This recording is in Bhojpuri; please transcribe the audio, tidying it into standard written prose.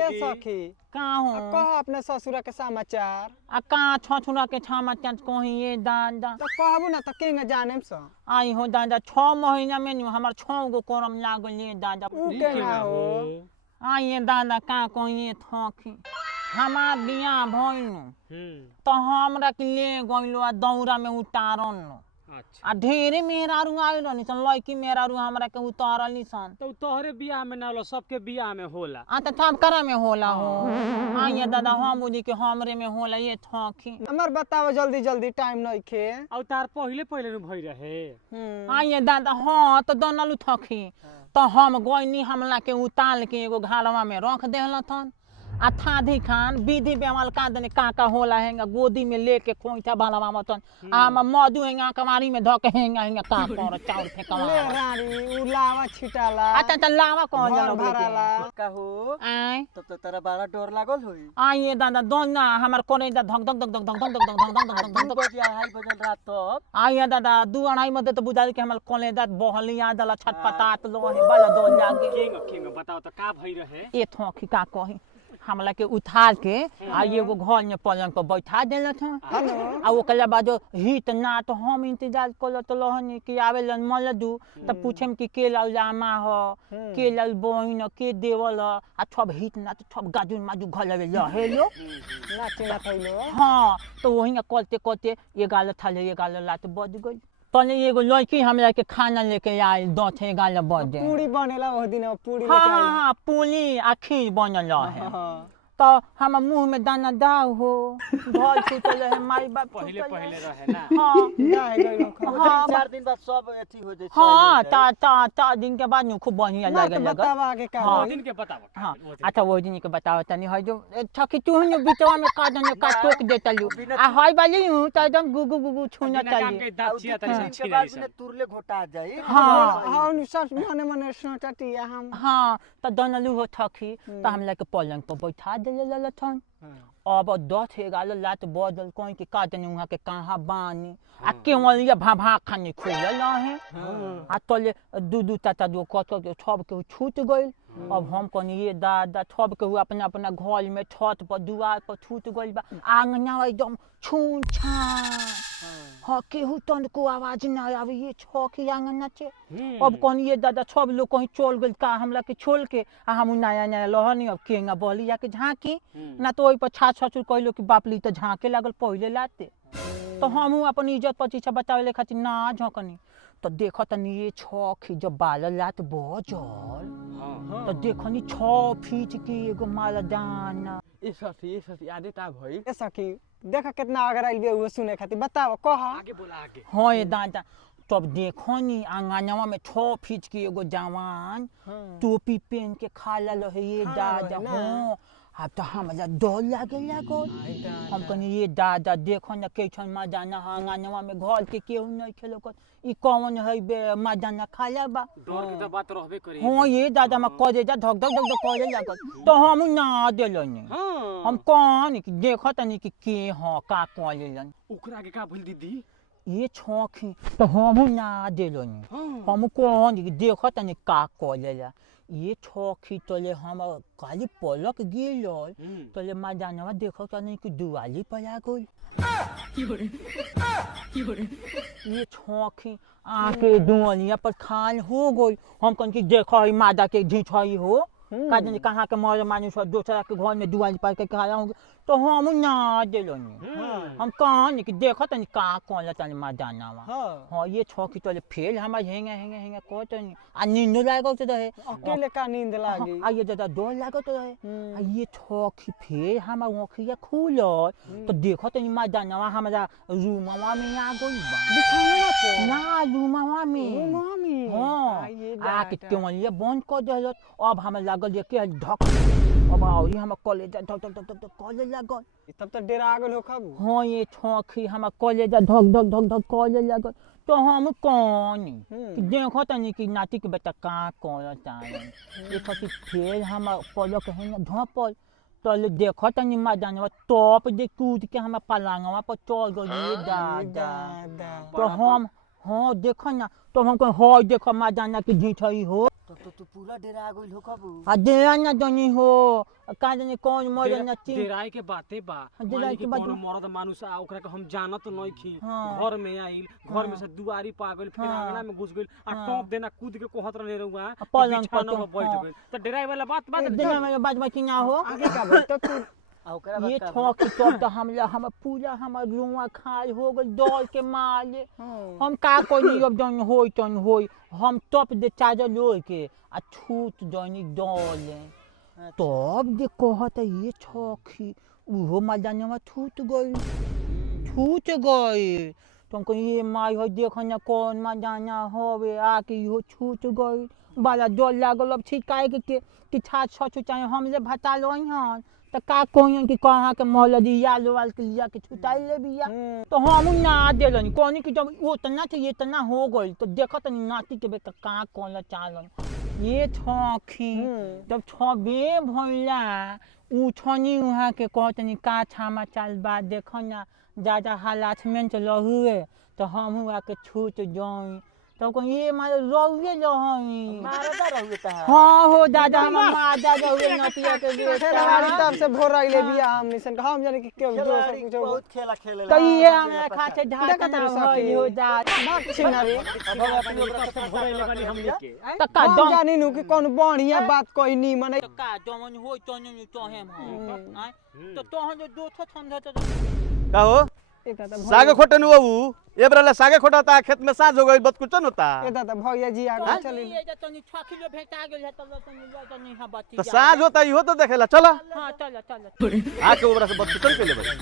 के सखी का हो कह अपने ससुरा के समाचार आ का छछुरा के छामा चांच कहीं ये दादा तो कहबू ना तो केंगे जानेम स आई हो दादा 6 महीना में नहीं हमार 6 गो करम लागल ये दादा ऊ के ना हो आई ये दादा का कहीं ये थकी हमार बियाह भइनु तो हमरा के ले गइलो आ दौरा में उतारन अच्छा आ ढेरे मेहरारू आइल रहनी सन लड़की मेहरारू हमरा के उतारली सन तो तोहरे बियाह में ना होला सबके बियाह में होला आ त थाप करा में होला हो आई ये दादा हम बुझी के हमरे में होला ये थकी हमर बताओ जल्दी जल्दी टाइम नहीं खे और तार पहिले पहिले नु भई रहे आई ये दादा हाँ तो दोनलू थकी तो हम गइनी हमला के उताल के एगो घालवा में रख देहल थन आ थादी खान विधि बेमाल का दने का होला हैंगा गोदी में लेके खोइठा बालवा मतन आ मधु हैंगा कमारी में धके हैंगा हैंगा का कर चाउर ले फेंकवा रानी उ लावा छिटाला अच्छा त लावा कौन घर जलो भराला कहू आय तब तो तेरा बड़ा डर लागल होई आई ये दादा दोना हमर कोने दा धक धक धक धक धक धक धक धक धक धक 2 बजे 2:30 बजल रात तब आई ये दादा 2:30 मध्य तो बुझाई के हमर कोने दा बहलिया दला छटपटात लो है बल दो लागे केंग बताओ तो का भई रहे ए थोकी का कही हमला के उठार के आ एगो घर में पलंग पर बैठा देल था आ ओकरा बाद हित ना तो हम इंतजार करत रहनी कि आवेलन मलदू तब पूछम कि के लाल जामा हो के लाल बहिन के देवल आ छब हित ना तो छब गाजू माजू घर ले हेलो नाचे ना थैलो हाँ तो वही करते करते ये गाल थाले ये गाल लात बज गई तने एगो लड़की हमरा के खाना लेके आई दथे गाल बज पूरी बनेला ओ दिन पूरी हाँ लेके हाँ आई हाँ पूरी आ खीर बनल है हां तो हम मुंह में दाना दाव हो घर सुतल है माई बाप पहिले सुतल पहिले है। रहे ना हाँ ना गइलो हाँ 4 दिन बाद सब एथी हो जाई हाँ ता दिन के बाद नु खूब बढ़िया ना लगे तो लगे बतावा आगे का हाँ। होई। दिन के बताओ हाँ अच्छा वो दिन के बताओ तनी है जो छकी तू ने बिचवा में का दने का टोक देता लू आ हाय वाली हूं तो एकदम गुगु गुगु छूना बिना काम चाहिए के दाचिया तरी दिन से के बाद में तुरले घोटा जाई हाँ। हाँ नु सब मने मने सोचटिया हम हाँ तो दनलू हो थकी तो हम लेके पलंग पर बैठा देले ललथन अब 10-11 लात बदल कोई के काटने वहाँ के कहाँ बानी आ केवलिया भाभा खानी खुलल है आ तले दू ताता दो कत के छब के छूट गइल अब हम कहनी ये दादा छब के अपना अपना घर में छत पर दुआर पर छूट गइल बा आंगना एकदम छून छान हाँ केहू तन को आवाज ना आवे ये छकी आंगना छे अब कहनी ये दादा सब लोग कहीं चल गइल का हमला के छोड़ के आ हम नया नया लहनी अब केंगा बलिया के झांकी ना तो ओइ पर छा छछुर कहलो कि बाप ली तो झांके लागल पहिले लाते तो हम अपन इज्जत पचीछा बचावे ले खातिर ना झकनी तो देखो तनी ये 6 खी जब बाल लात बजल तो देखनी 6 फीट की एगो माला दाना ए ससी आदे ता भई ए सखी देखा कितना अगर आइल बे वो सुने खातिर बताओ कह आगे बोला आगे हाँ ये दादा तब देखो नी आंगनवा में 6 फीट की एगो जवान टोपी पहन के खाला रहे ये दादा हाँ अब तो हमरा डर लागे लागल हम कहनी ये दादा देखो न कैसन मजाना आंगनवा में घर के केहू नहीं खेलो ई कौन है बे मजाना खाला बा डर के तो बात रहबे करी हाँ ये दादा में कहे जा धक धक धक करे लागल तो हम ना देलनी हां हम कहनी कि देखो तनी कि के हाँ का करेलन ओकरा के का भइल दीदी ये छखी तो हम ना देलनी हम कहनी कि देखो तनी का करेला ये छखी तले हम काली पलक गिल तले मजानवा देखो तनी कि दुआली पला गइल ये छखी आके दुआलिया पर खाल हो गइल हम कहनी कि देखो ई मादा के झिठई हो का जाने कहाँ के मर मानुष दूसरा के घर में दुआली पर के खाया होंगे तो हम ना देलनी हम कहनी कि देखो तनी का कहला तनी मजानवा हाँ ये छखी तले फेल हमार हेंगे हेंगे हेंगे कहतनी आ नींद लागत रहे अकेले का नींद लागी आ ये दादा डर लागत रहे आ ये छखी फेल हमार आँखिया खुलल तो देखो तनी मजानवा हमारा रूमवा में आ गइल बा बिछाना पे ना रूमवा में मम्मी हाँ ये आके केवलिया बंद कर देलत अब हमें लागल जे के धक अब और हम कॉलेज धक धक धक धक कॉलेज लागल तब तो डेरा आ गइल हो खब हाँ ये छखी हम कॉलेज धक धक धक धक कॉलेज लागल तो हम कहनी कि देखो तनी कि नाती के बेटा का करत आए देखो कि फिर हम पलक है धपल तले देखो तनी मजानवा टॉप दे कूद के हम पलंगवा पर चढ़ गइल दादा तो हम हाँ देखो ना तो हम कह हो देखो मजाना की झिठई हो तो तू पूरा डेरा गइल हो कबू आ डेरा ना जनी हो का जाने कौन मरे ना चिन डेराय के बाते बा डेराय मान ली के कि बात कोनो बा। मर्द मानुष आ ओकरा के हम जानत नहीं खी हाँ। घर में आइल घर में से दुआरी पा गइल फिर हाँ। आंगना में घुस गइल आ हाँ। टॉप देना कूद के कोहत रहे रहुआ पलंग पर बिछाना तो, में बैठ हाँ। गइल तो डेराय वाला बात बात डेरा में बात बात ना हो आगे का बोल तो तू आ ओकरा बाद ये का ठोक तो हम पूरा हमर रुआ खाल हो गल डर के मारे हम का कोई अब जन होई तन होई हम टप दे चार्जर लोय के आ छूट जनी डोले तब दे कहत ये छौखी उहो मजानवा छूट गई तुमको ये माई हो देखना कौन मजाना होवे आके इहो छूट गई बड़ा डर लागल अब छिकाए कि छा छछ चाहे हमले भता लोई हन त का कोइन कि कहाँ के मौलदिया लोवाल के लिया के छुटाई ले बिया तो हम ना देलन कोनी कि जब उतना थे ये तना हो गई तो देखत नहीं नाती के बे कहाँ कौन चालन ये छौखी जब छबे भइला उ छनी वहाँ के कहतनी का छामा चाल बा देखो ना ज्यादा हालात लहुए तो हम हुआ के छूट जाई तो को ये मारे रहुए लहई मारदा रहुए ता हाँ हो दादा हम मादा रहुए नतिया के खेलवाड़ी बेटा तब से भोर आइले बिया हम निसन हम जाने कि केहू दोस्त खिलाड़ी कुछ बहुत खेला खेले तो ये हमरा खाते ढाका देखत ना रही होई सखी। हो दादा बात छिना रे अब अपनी ओकरा से भोरैले बानी हम लेके तो का हम दम जानी नु कि कौन बढ़िया बात कोई नी मने तो का जमन होई तने तोहे हम आय तो तोहन जो दोथो समझत का हो ए दादा सागे खोटे नु बाबू ए बरला सागे खोटा ता खेत में साज हो गई बत कुछ होता ए दादा भैया जी आगे चली ये जे तनी 6 किलो भेटा गेल है तनी हा बाती तो साज होता इहो तो देखेला चला हां चल आके ओबरा से बत कुछ के ले भाई